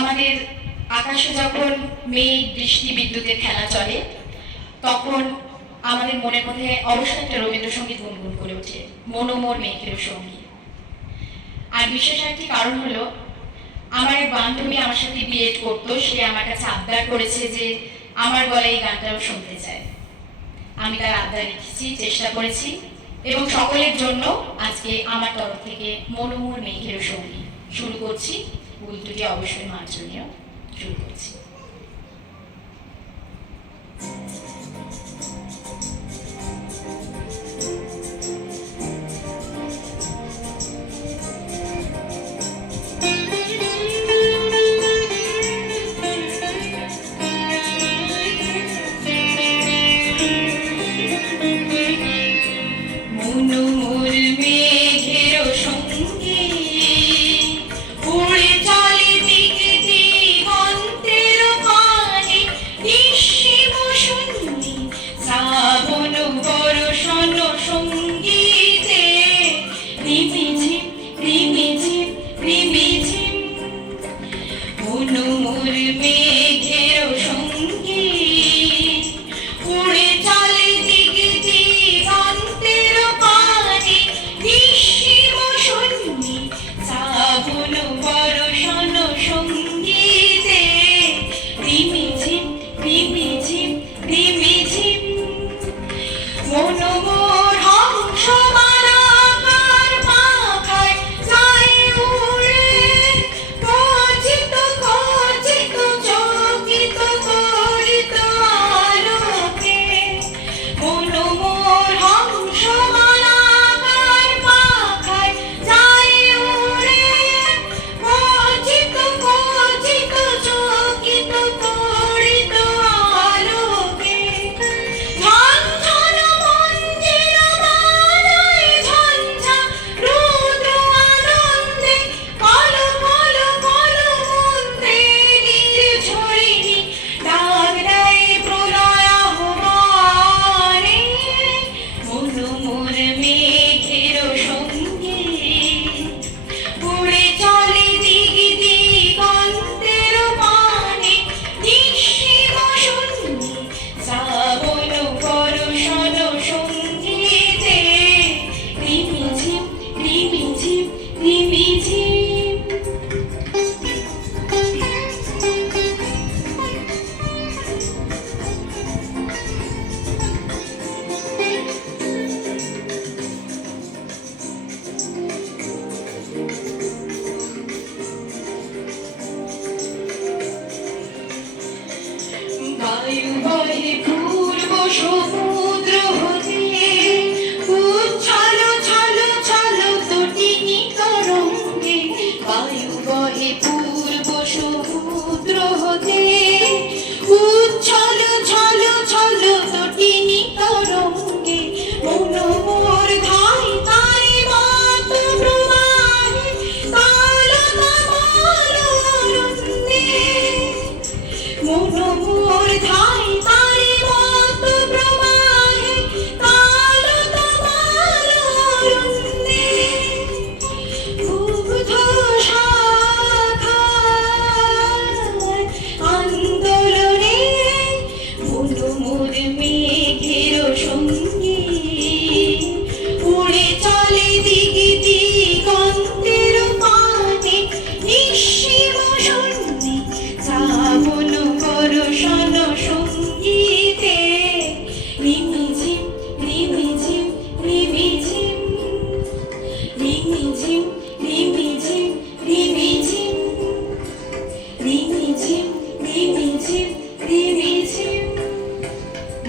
আমাদের আকাশে যখন মেঘ বৃষ্টি বিদ্যুতের খেলা চলে তখন আমাদের মনের মধ্যে অবশ্যই একটা রবীন্দ্রসঙ্গীত গুনগুন করে ওঠে, মন ও মোর মেঘের সঙ্গী। আর বিশেষ একটি কারণ হলো আমার এক বান্ধবী আমার সাথে বিএড করতো, সে আমার কাছে আবদার করেছে যে আমার গলায় এই গানটাও শুনতে চায়। আমি তার আবদার রেখেছি, চেষ্টা করেছি এবং সকলের জন্য আজকে আমার তরফ থেকে মন ও মোর মেঘের সঙ্গী শুরু করছি। উল্টোটি অবশ্যই মার্জনীয়, শুরু করছি।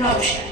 নমস্কার।